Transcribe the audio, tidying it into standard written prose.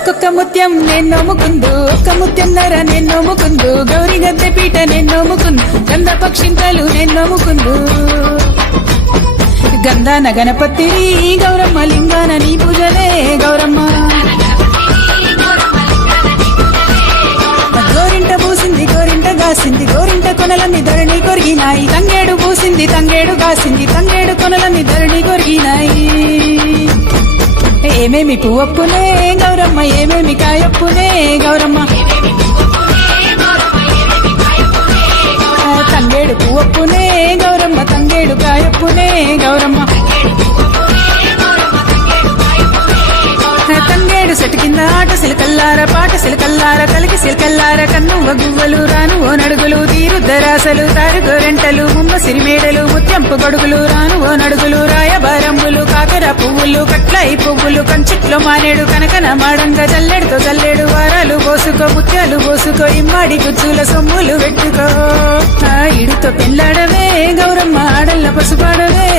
ఒక్కొక్క ముత్యం నేను నమ్ముకుందు ఒక్క ముత్యంన్నర నేను నమ్ముకుందు గౌరీ గద్దె పీట నేను నమ్ముకుందు గంధ పక్షింతలు నేను నమ్ముకుందు గంధాన గణపతిని గౌరమ్మ లింగాన నీ పూజలే గౌరమ్మ గోరింట పూసింది గోరింట గాసింది గోరింట కొనలన్నీ ధరణి కొరిగినాయి తంగేడు పూసింది తంగేడు గాసింది తంగేడు కొనలన్నీ ధరణి కొరిగినాయి ఏమేమి పువ్వప్పునే గౌరమ్మ ఏమేమి కాయప్పునే గౌరమ్మ తంగేడు పువ్వప్పునే గౌరమ్మ తంగేడు కాయప్పునే గౌరమ్మ తంగేడు సెటు కింద ఆట సిలకల్లార పాట సిలకల్లార కలికి సిలకల్లార కన్నువ గువ్వలు రాను ఓ నడుగులు తీరుద్దరాసలు తారు గోరెంటలు ముమ్మ సిరిమేడలు ముత్యంపు గొడుగులు రాను ఓ నడుగులు రాయబారమ్ములు కాకర పువ్వులు కట్లయి పువ్వులు కంచిట్లో మానేడు కనకన మాడంగా జల్లెడుతో జల్లెడు వారాలు పోసుకో ముత్యాలు పోసుకో ఇమ్మాడి గుజ్జుల సొమ్ములు పెట్టుకో ఇడుతో పెళ్ళాడవే గౌరమ్మ ఆడల్ల పసుపాడవే